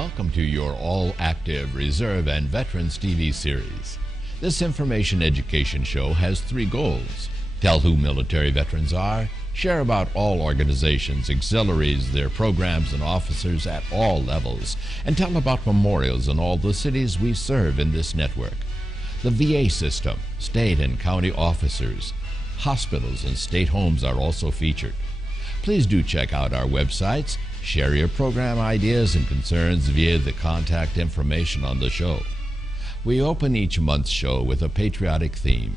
welcome to your all-active Reserve and Veterans TV series. This information education show has 3 goals. Tell who military veterans are, share about all organizations, auxiliaries, their programs and officers at all levels, and tell about memorials in all the cities we serve in this network. The VA system, state and county officers, hospitals and state homes are also featured. Please do check out our websites. Share your program ideas and concerns via the contact information on the show. We open each month's show with a patriotic theme.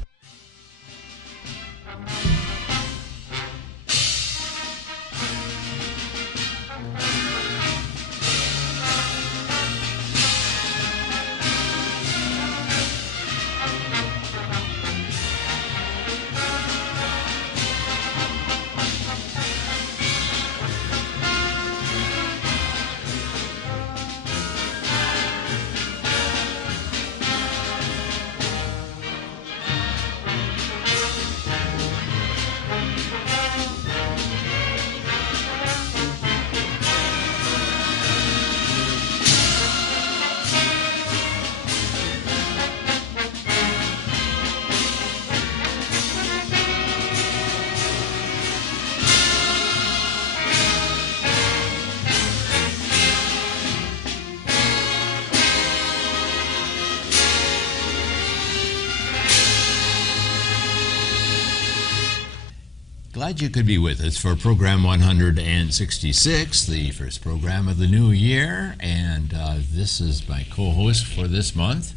Glad you could be with us for program 166, the first program of the new year, and this is my co-host for this month,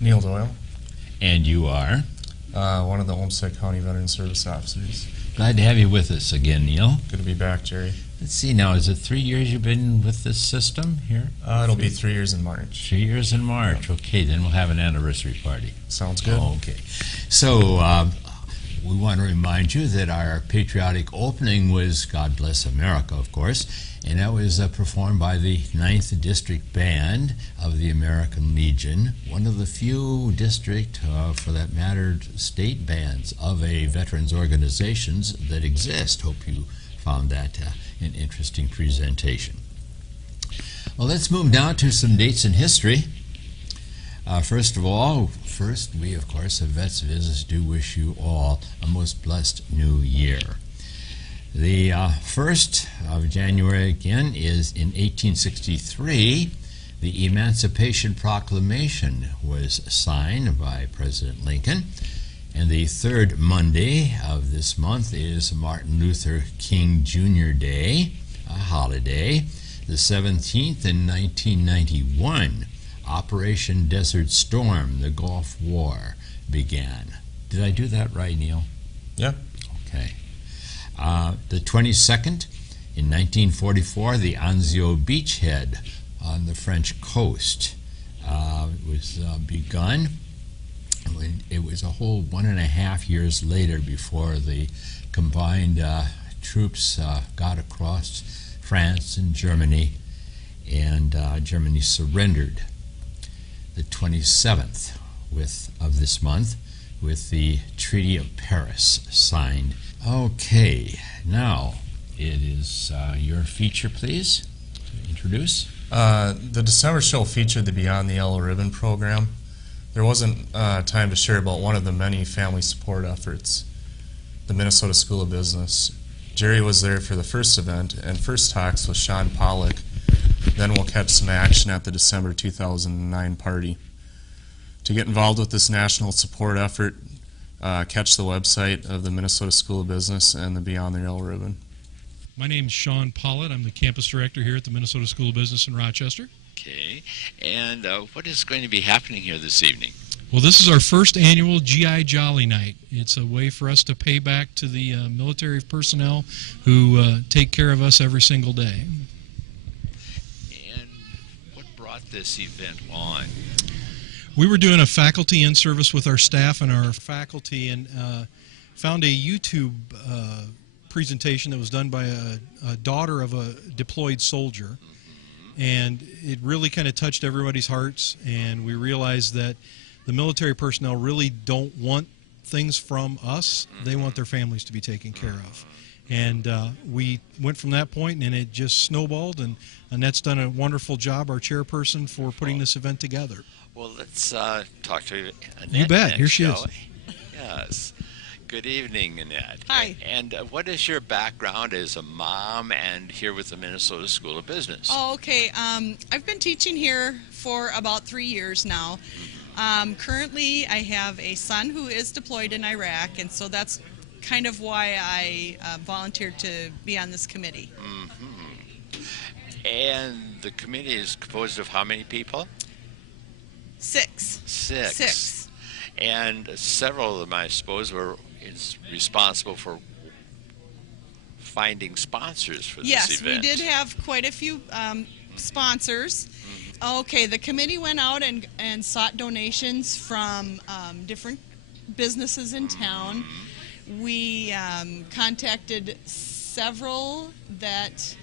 Neil Doyle. And you are? One of the Olmsted County Veteran Service Officers. Glad to have you with us again, Neil. Good to be back, Jerry. Let's see now, is it 3 years you've been with this system here? It'll be 3 years in March. 3 years in March. Okay, then we'll have an anniversary party. Sounds good. Okay. So, we want to remind you that our patriotic opening was God Bless America, of course, and that was performed by the 9th District Band of the American Legion, one of the few district, for that matter, state bands of a veterans organizations that exist. Hope you found that an interesting presentation. Well, let's move now to some dates in history. First, we, of course, at Vets Visits do wish you all a most blessed new year. The 1st of January, again, is in 1863. The Emancipation Proclamation was signed by President Lincoln. And the 3rd Monday of this month is Martin Luther King Jr. Day, a holiday. The 17th in 1991. Operation Desert Storm, the Gulf War, began. Did I do that right, Neil? Yeah. Okay. The 22nd, in 1944, the Anzio beachhead on the French coast was begun. It was a whole 1.5 years later before the combined troops got across France and Germany, and Germany surrendered. The 27th of this month with the Treaty of Paris signed. Okay, now it is your feature, please, to introduce. The December show featured the Beyond the Yellow Ribbon program. There wasn't time to share about one of the many family support efforts, the Minnesota School of Business. Jerry was there for the first event and first talks with Sean Pollock. Then we'll catch some action at the December 2009 party. To get involved with this national support effort, catch the website of the Minnesota School of Business and the Beyond the Yellow Ribbon. My name is Sean Pollitt. I'm the campus director here at the Minnesota School of Business in Rochester. Okay, and what is going to be happening here this evening? Well, this is our first annual GI Jolly Night. It's a way for us to pay back to the military personnel who take care of us every single day. And what brought this event on? We were doing a faculty in-service with our staff and our faculty, and found a YouTube presentation that was done by a daughter of a deployed soldier. And it really kind of touched everybody's hearts, and we realized that the military personnel really don't want things from us. They want their families to be taken care of. And we went from that point, and it just snowballed, and Annette's done a wonderful job, our chairperson, for putting this event together. Well, let's talk to Annette. You bet. Next, Here she is. Yes. Good evening, Annette. Hi. And what is your background as a mom and here with the Minnesota School of Business? Oh, okay. I've been teaching here for about 3 years now. Currently, I have a son who is deployed in Iraq, and so that's kind of why I volunteered to be on this committee. And the committee is composed of how many people? Six. Six. And several of them, I suppose, were responsible for finding sponsors for this Yes, event. we did have quite a few sponsors. Okay, the committee went out and sought donations from different businesses in town. We contacted several that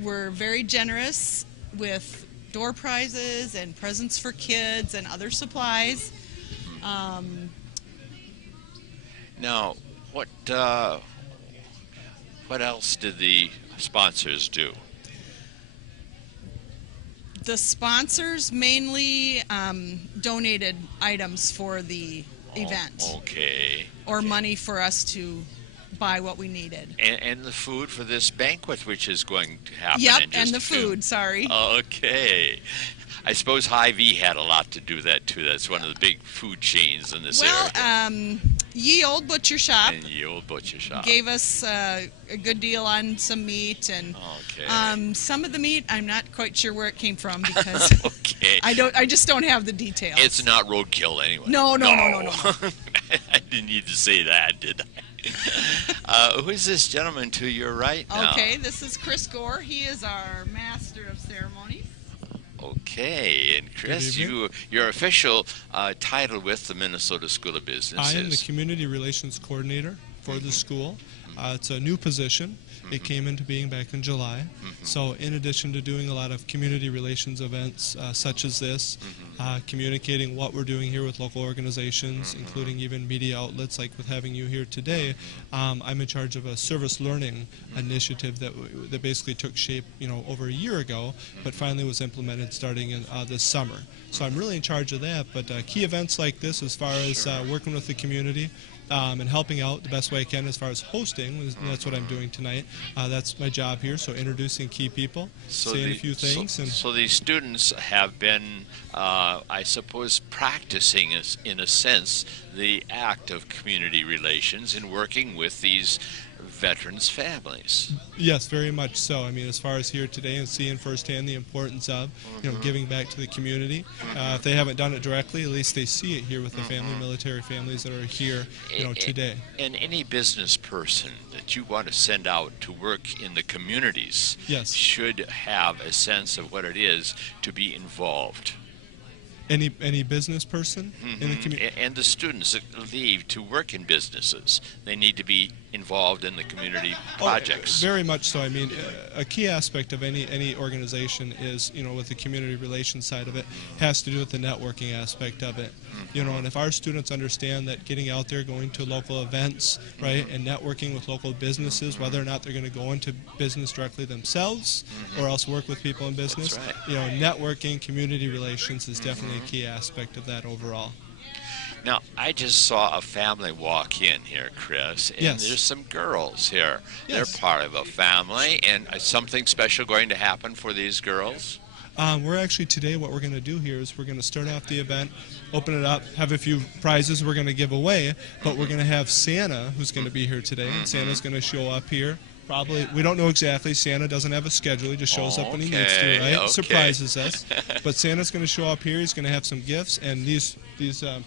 were very generous with door prizes and presents for kids and other supplies. Now, what else did the sponsors do? The sponsors mainly donated items for the event. Okay. Or money for us to buy what we needed. And the food for this banquet, which is going to happen Yep, in just and the a few- food, sorry. Okay. I suppose Hy-Vee had a lot to do with that, too. That's one of the big food chains in this Well, area. Ye Old Butcher Shop And the old butcher shop. gave us a good deal on some meat, and Okay. some of the meat I'm not quite sure where it came from because Okay. I just don't have the details. It's not roadkill anyway. No. I didn't need to say that, did I? Who is this gentleman to your right now? Okay, this is Chris Gore. He is our master of ceremonies. Okay, and Chris, your official title with the Minnesota School of Business I am the is? Community Relations Coordinator for the school. It's a new position. It came into being back in July. So in addition to doing a lot of community relations events such as this, communicating what we're doing here with local organizations, including even media outlets like with having you here today, I'm in charge of a service learning initiative that basically took shape over a year ago, but finally was implemented starting in this summer. So I'm really in charge of that, but key events like this as far as working with the community, and helping out the best way I can as far as hosting. That's what I'm doing tonight. That's my job here, so introducing key people, saying a few things. So these students have been, I suppose, practicing, in a sense, the act of community relations in working with these veterans' families. Yes, very much so. I mean, as far as here today and seeing firsthand the importance of, giving back to the community. If they haven't done it directly, at least they see it here with the military families that are here, today. And any business person that you want to send out to work in the communities Yes. should have a sense of what it is to be involved. Any business person in the community. And the students that leave to work in businesses, they need to be involved in the community projects. Very much so. I mean, a key aspect of any organization is, with the community relations side of it, has to do with the networking aspect of it. And if our students understand that getting out there, going to local events, right, and networking with local businesses, whether or not they're going to go into business directly themselves or else work with people in business, That's networking, community relations is definitely a key aspect of that overall. Now, I just saw a family walk in here, Chris, and Yes. there's some girls here. Yes. They're part of a family, and is something special going to happen for these girls? We're actually today, what we're going to do here is we're going to start off the event, open it up, have a few prizes we're going to give away, but we're going to have Santa who's going to be here today, and Santa's going to show up here. Probably, we don't know exactly. Santa doesn't have a schedule. He just shows up when he needs to, right? Okay. Surprises us. But Santa's going to show up here. He's going to have some gifts, and these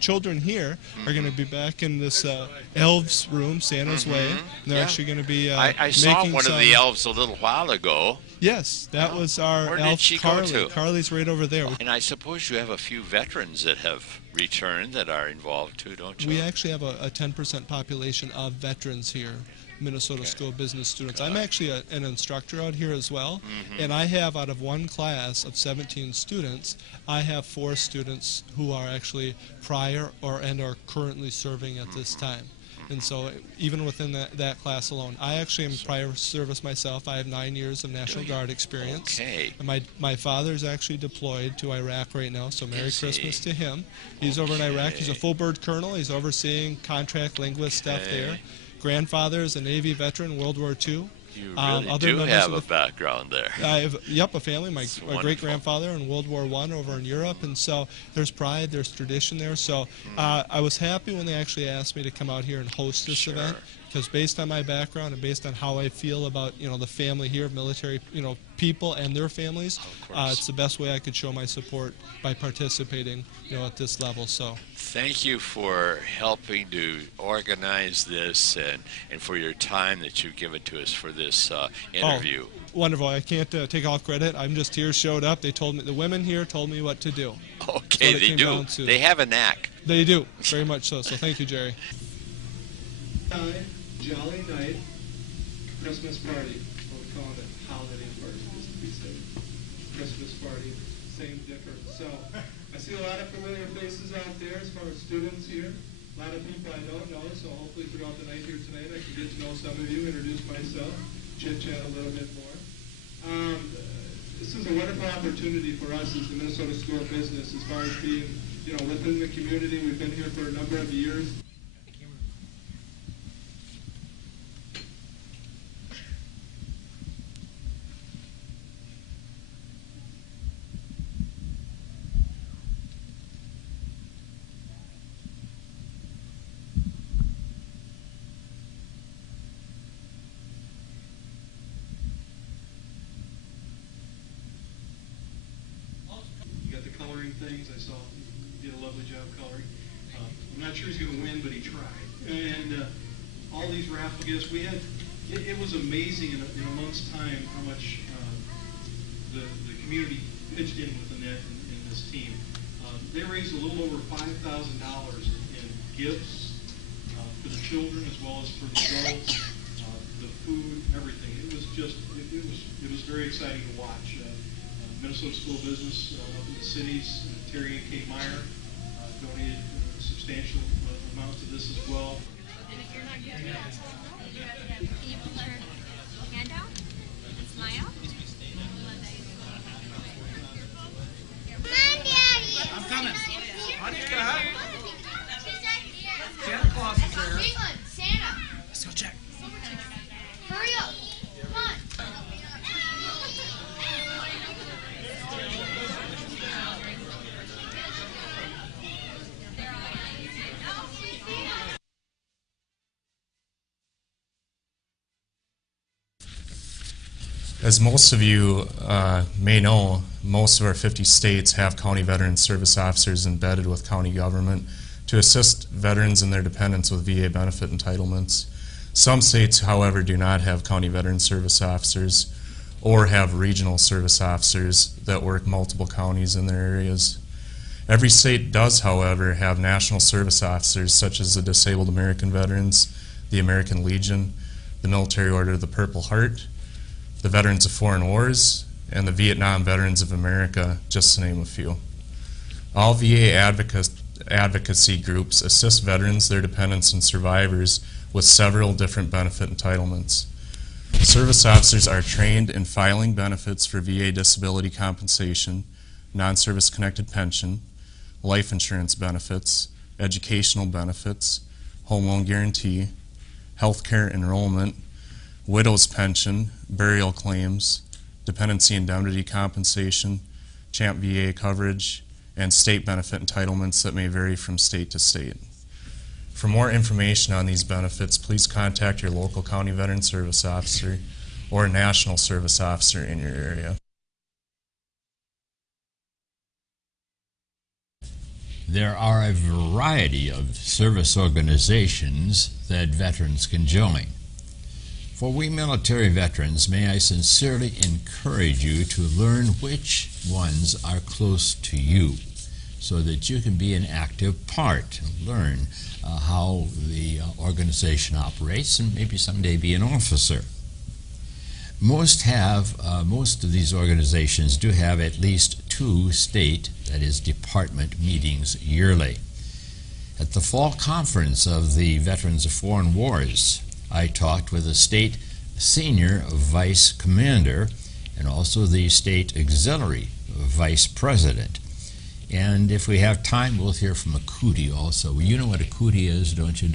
children here are going to be back in this elves room, Santa's way. And they're actually going to be I saw making one of the elves a little while ago. Yes, that was our Where did elf she go Carly. to? Carly's right over there. And I suppose you have a few veterans that have returned that are involved too, don't you? We actually have a 10% population of veterans here, Minnesota School of Business students. I'm actually an instructor out here as well, and I have, out of one class of 17 students, I have 4 students who are actually prior and are currently serving at this time. And so even within that class alone, I actually am prior service myself. I have 9 years of National Guard experience. Okay. And my father's actually deployed to Iraq right now, so Merry Christmas to him. He's over in Iraq. He's a full bird colonel. He's overseeing contract linguist stuff there. Grandfather is a Navy veteran, World War II. You really do have a background there. I have, a family. My great-grandfather in World War I over in Europe, and so there's pride, there's tradition there. So I was happy when they actually asked me to come out here and host this event, because based on my background and based on how I feel about the family here, military people and their families, it's the best way I could show my support by participating at this level. So thank you for helping to organize this and for your time that you've given to us for this interview. Oh, wonderful. I can't take all credit. I'm just here, showed up. They told me, the women here told me what to do. Okay, they do. They have a knack. They do, very much so. So thank you, Jerry. Jolly night, Christmas party. We'll call it holiday party, just to be safe. Christmas party, same difference. So I see a lot of familiar faces out there as far as students here. A lot of people I don't know, so hopefully throughout the night here tonight I can get to know some of you, introduce myself, chit-chat a little bit more. This is a wonderful opportunity for us as the Minnesota School of Business as far as being, within the community. We've been here for a number of years. Things. I saw he did a lovely job coloring. I'm not sure he's going to win, but he tried. And all these raffle gifts, we had, it was amazing in a month's time how much the community pitched in with Annette and this team. They raised a little over $5,000 in gifts for the children as well as for the adults, the food, everything. It was just, it was very exciting to watch. Minnesota School of Business up in the cities, Terry and Kate Meyer donated substantial amounts of this as well. And if you're not getting it, can you pull her hand out and smile? Come on, Daddy! I'm coming. Monica! Santa Claus is there. Santa! Let's go check. Hurry up! Come on! As most of you may know, most of our 50 states have county veteran service officers embedded with county government to assist veterans and their dependents with VA benefit entitlements. Some states, however, do not have county veteran service officers or have regional service officers that work multiple counties in their areas. Every state does, however, have national service officers such as the Disabled American Veterans, the American Legion, the Military Order of the Purple Heart, the Veterans of Foreign Wars, and the Vietnam Veterans of America, just to name a few. All VA advocacy groups assist veterans, their dependents, and survivors with several different benefit entitlements. Service officers are trained in filing benefits for VA disability compensation, non-service connected pension, life insurance benefits, educational benefits, home loan guarantee, healthcare enrollment, widow's pension, burial claims, dependency indemnity compensation, CHAMP VA coverage, and state benefit entitlements that may vary from state to state. For more information on these benefits, please contact your local county veteran service officer or national service officer in your area. There are a variety of service organizations that veterans can join. For we military veterans, may I sincerely encourage you to learn which ones are close to you so that you can be an active part and learn how the organization operates and maybe someday be an officer. Most of these organizations do have at least 2 state, that is, department meetings yearly. At the fall conference of the Veterans of Foreign Wars, I talked with a state senior vice commander and also the state auxiliary vice president. And if we have time, we'll hear from a cootie also. You know what a cootie is, don't you?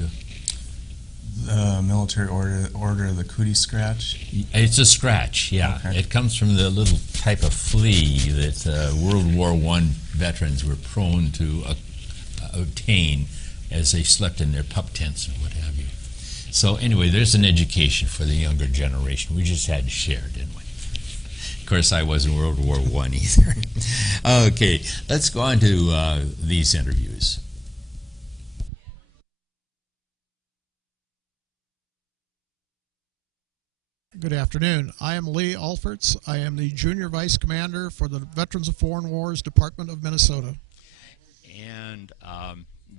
The military order of the cootie scratch? It's a scratch, yeah. Okay. It comes from the little type of flea that World War I veterans were prone to obtain as they slept in their pup tents and what have you. So anyway, there's an education for the younger generation. We just had to share, didn't we? Of course, I wasn't World War I either. Okay, let's go on to these interviews. Good afternoon. I am Lee Alferts. I am the Junior Vice Commander for the Veterans of Foreign Wars Department of Minnesota. And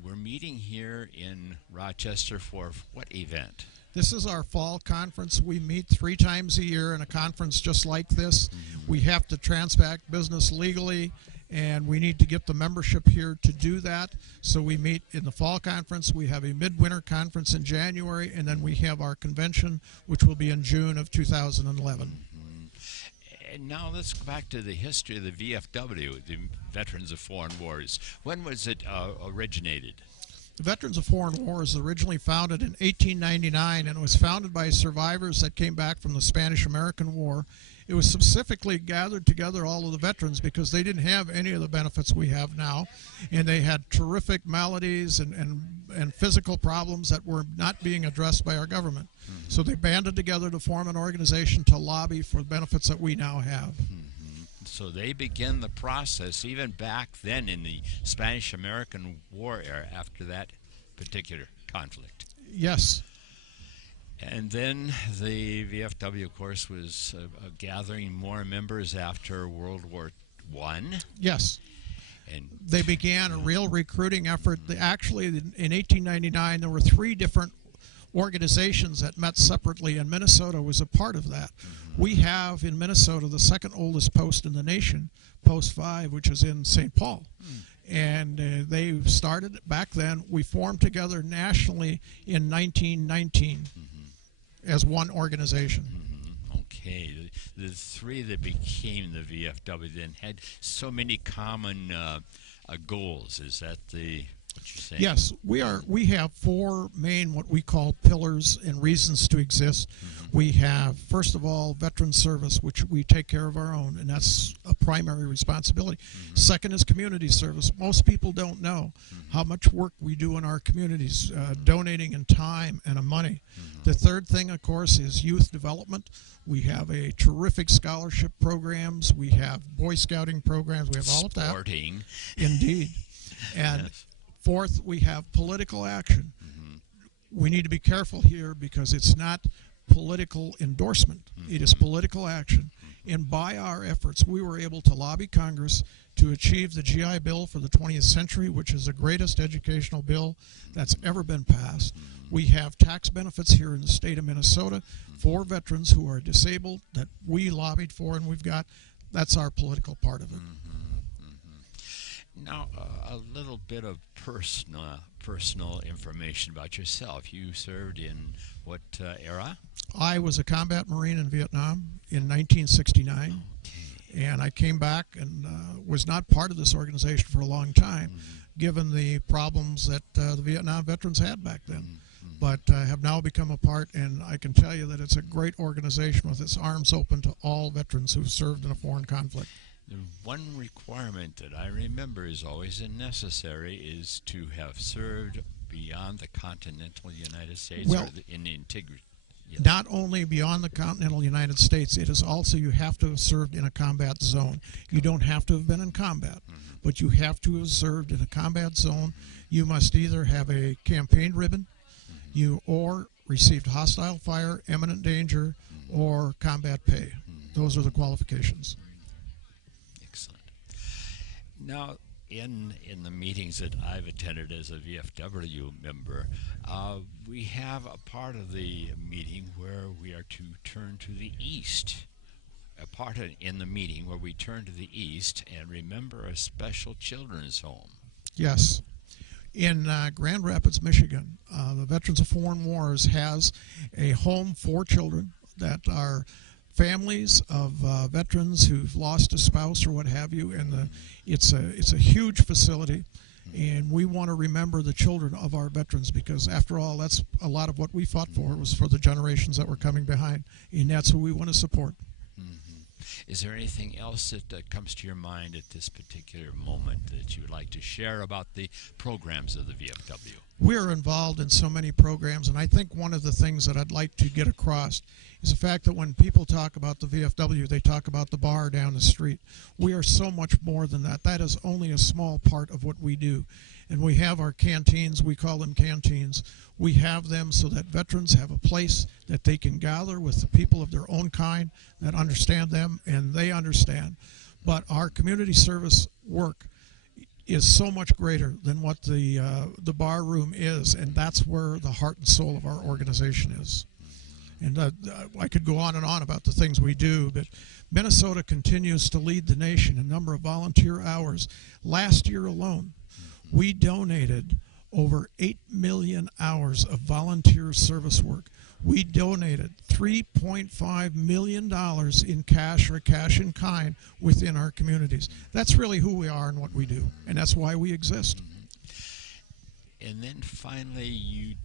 we're meeting here in Rochester for what event? This is our fall conference. We meet 3 times a year in a conference just like this. We have to transact business legally, and we need to get the membership here to do that. So we meet in the fall conference. We have a midwinter conference in January, and then we have our convention, which will be in June of 2011. And now let's go back to the history of the VFW, the Veterans of Foreign Wars. When was it originated? The Veterans of Foreign Wars was originally founded in 1899, and it was founded by survivors that came back from the Spanish-American War. It was specifically gathered together all of the veterans because they didn't have any of the benefits we have now, and they had terrific maladies and physical problems that were not being addressed by our government. So they banded together to form an organization to lobby for the benefits that we now have. So they began the process even back then in the Spanish-American War era after that particular conflict. Yes. And then the VFW, of course, was gathering more members after World War I. Yes. And they began a real recruiting effort. Actually, in 1899, there were 3 different organizations that met separately, and Minnesota was a part of that. We have in Minnesota the second oldest post in the nation, Post 5, which is in St. Paul. And they started back then. We formed together nationally in 1919 as one organization. Okay, the 3 that became the VFW then had so many common goals. Is that what you're saying? Yes, we have 4 main what we call pillars and reasons to exist. We have, first of all, veteran service, which we take care of our own, and that's a primary responsibility. Second is community service. Most people don't know how much work we do in our communities, donating in time and in money. The third thing, of course, is youth development. We have a terrific scholarship programs. We have Boy Scouting programs. We have all of that. Sporting. Indeed. And yes. Fourth, we have political action. We need to be careful here because it's not political endorsement. It is political action. And by our efforts, we were able to lobby Congress to achieve the GI Bill for the 20th century, which is the greatest educational bill that's ever been passed. We have tax benefits here in the state of Minnesota for veterans who are disabled that we lobbied for, and that's our political part of it. Now, a little bit of personal information about yourself. You served in what era? I was a combat Marine in Vietnam in 1969, and I came back and was not part of this organization for a long time, given the problems that the Vietnam veterans had back then. But have now become a part, and I can tell you that it's a great organization with its arms open to all veterans who've served in a foreign conflict. The one requirement that I remember is always necessary is to have served beyond the continental United States or in the integrity. Yes. Not only beyond the continental United States, it is also you have to have served in a combat zone. You don't have to have been in combat, but you have to have served in a combat zone. You must either have a campaign ribbon, or received hostile fire, imminent danger, or combat pay. Those are the qualifications. Excellent. Now, in the meetings that I've attended as a VFW member, we have a part of the meeting where we are to turn to the east. A part in the meeting where we turn to the east and remember a special children's home. Yes. In Grand Rapids, Michigan, the Veterans of Foreign Wars has a home for children that are families of veterans who've lost a spouse or what have you, and it's a huge facility, and we want to remember the children of our veterans, because after all, that's a lot of what we fought for, was for the generations that were coming behind, and that's who we want to support. Is there anything else that comes to your mind at this particular moment that you would like to share about the programs of the VFW? We're involved in so many programs, and I think one of the things that I'd like to get across is the fact that when people talk about the VFW, they talk about the bar down the street. We are so much more than that. That is only a small part of what we do. And we have our canteens, we call them canteens. We have them so that veterans have a place that they can gather with the people of their own kind that understand them and they understand. But our community service work is so much greater than what the bar room is, and that's where the heart and soul of our organization is. And I could go on and on about the things we do, but Minnesota continues to lead the nation in number of volunteer hours. Last year alone, we donated over 8 million hours of volunteer service work. We donated $3.5 million in cash or cash in kind within our communities. That's really who we are and what we do, and that's why we exist. And then finally, you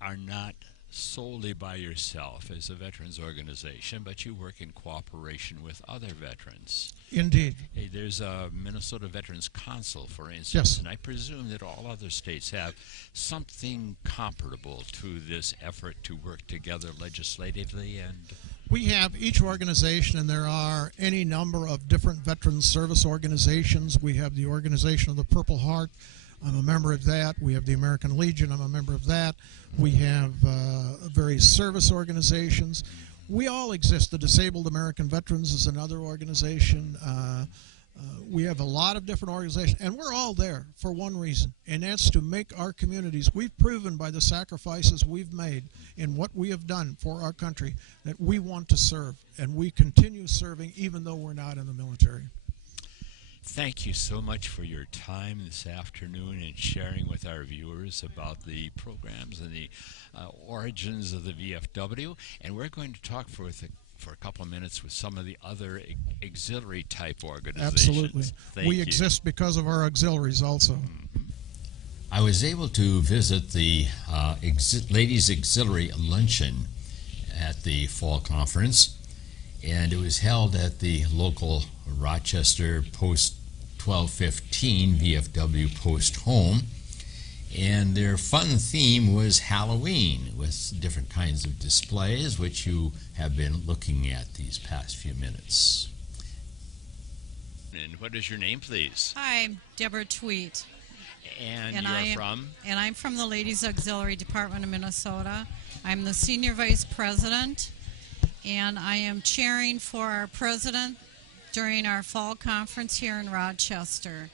are not solely by yourself as a veterans organization, but you work in cooperation with other veterans. Indeed. Hey, there's a Minnesota Veterans Council, for instance, yes. And I presume that all other states have something comparable to this effort to work together legislatively. And we have each organization, and there are any number of different veterans service organizations. We have the Organization of the Purple Heart. I'm a member of that. We have the American Legion. I'm a member of that. We have various service organizations. We all exist. The Disabled American Veterans is another organization. We have a lot of different organizations, and we're all there for one reason, and that's to make our communities. We've proven by the sacrifices we've made and what we have done for our country that we want to serve, and we continue serving even though we're not in the military. Thank you so much for your time this afternoon and sharing with our viewers about the programs and the origins of the VFW. And we're going to talk for a couple of minutes with some of the other auxiliary type organizations. Absolutely. We you. exist because of our auxiliaries also. I was able to visit the Ladies Auxiliary Luncheon at the fall conference, and it was held at the local Rochester Post 1215 VFW Post Home, and their fun theme was Halloween with different kinds of displays, which you have been looking at these past few minutes. And what is your name, please? Hi, I'm Deborah Tweet. And you're from? And I'm from the Ladies Auxiliary Department of Minnesota. I'm the Senior Vice President, and I am chairing for our president during our fall conference here in Rochester.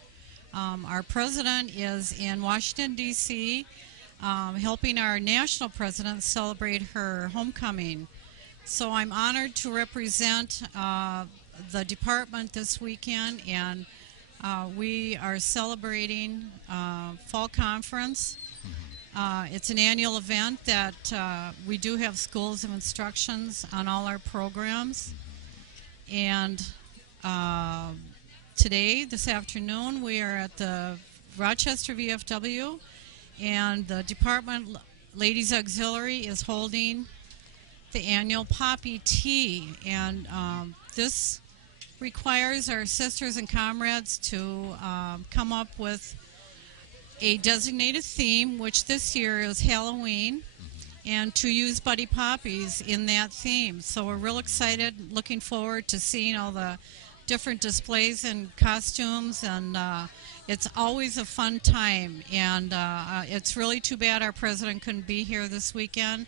Our president is in Washington, D.C., helping our national president celebrate her homecoming. So I'm honored to represent the department this weekend, and we are celebrating fall conference. It's an annual event that we do have schools of instructions on all our programs. And today, this afternoon, we are at the Rochester VFW, and the department Ladies Auxiliary is holding the annual Poppy Tea, and this requires our sisters and comrades to come up with a designated theme, which this year is Halloween, and to use Buddy Poppies in that theme. So we're real excited, looking forward to seeing all the different displays and costumes, and it's always a fun time. And it's really too bad our president couldn't be here this weekend,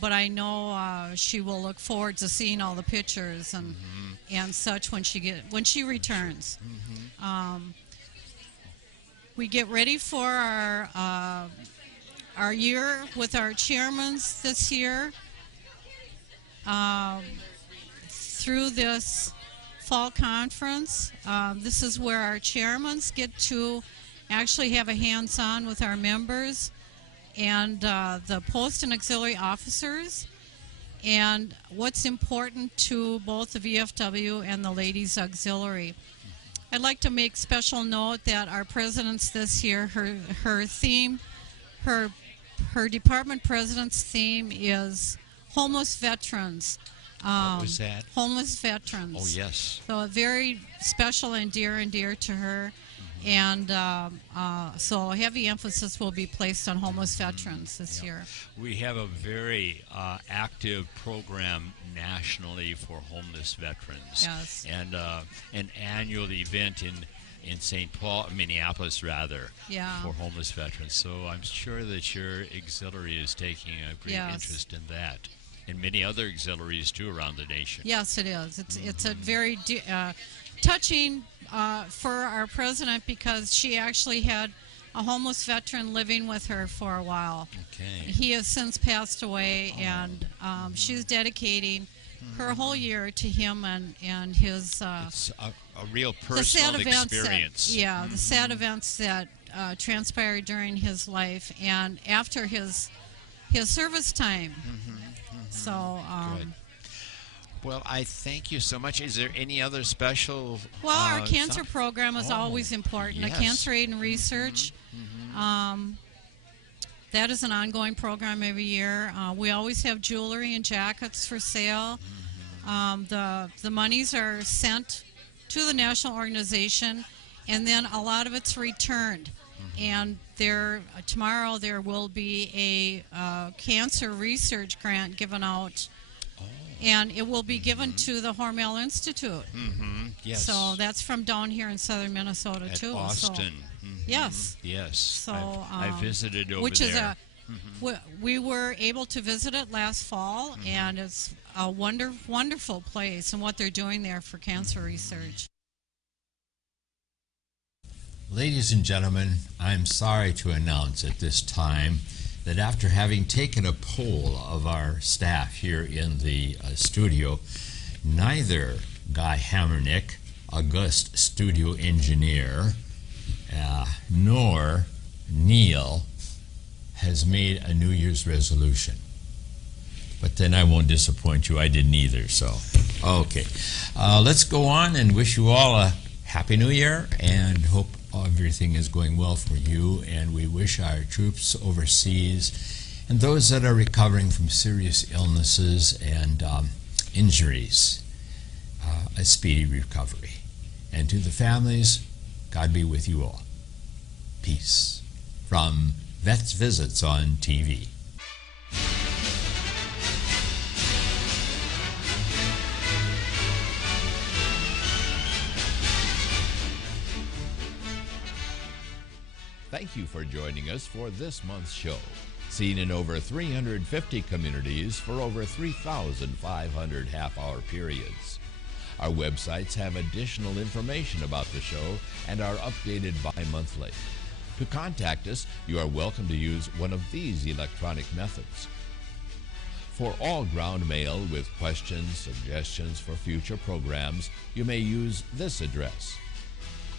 but I know she will look forward to seeing all the pictures and such when she returns. We get ready for our year with our chairmans this year. Through this fall conference, this is where our chairmans get to actually have a hands-on with our members and the post and auxiliary officers, and what's important to both the VFW and the Ladies Auxiliary. I'd like to make special note that our presidents this year, her theme, her department president's theme is homeless veterans. What was that? Homeless veterans. Oh, yes. So very special and dear to her. And so heavy emphasis will be placed on homeless veterans this year. We have a very active program nationally for homeless veterans. Yes. And an annual event in St. Paul, Minneapolis rather, for homeless veterans. So I'm sure that your auxiliary is taking a great interest in that. And many other auxiliaries too around the nation. Yes, it is. It's a very touching for our president, because she actually had a homeless veteran living with her for a while. Okay. He has since passed away, and she's dedicating her whole year to him and his. It's a real personal experience. The sad events that transpired during his life and after his service time. So. Good. Well, I thank you so much. Is there any other special? Well, our cancer program is always important. Yes. A cancer aid and research. That is an ongoing program every year. We always have jewelry and jackets for sale. The monies are sent to the national organization, and then a lot of it's returned. And tomorrow there will be a cancer research grant given out. And it will be given to the Hormel Institute. Yes. So that's from down here in southern Minnesota At too. Boston. So, yes. Yes. So I visited over which there. Is we were able to visit it last fall, and it's a wonderful place, and what they're doing there for cancer research. Ladies and gentlemen, I'm sorry to announce at this time that after having taken a poll of our staff here in the studio, neither Guy Hammernick, August studio engineer, nor Neil has made a New Year's resolution. But then I won't disappoint you, I didn't either, so. Okay, let's go on and wish you all a Happy New Year, and hope everything is going well for you, and we wish our troops overseas and those that are recovering from serious illnesses and injuries a speedy recovery. And to the families, God be with you all. Peace. From Vets Visits on TV. Thank you for joining us for this month's show. Seen in over 350 communities for over 3,500 half-hour periods. Our websites have additional information about the show and are updated bi-monthly. To contact us, you are welcome to use one of these electronic methods. For all ground mail with questions, suggestions for future programs, you may use this address.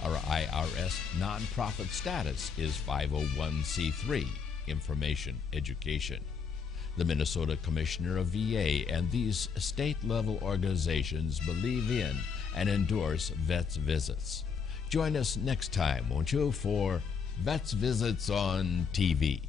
Our IRS nonprofit status is 501c3, Information Education. The Minnesota Commissioner of VA and these state-level organizations believe in and endorse Vets Visits. Join us next time, won't you, for Vets Visits on TV.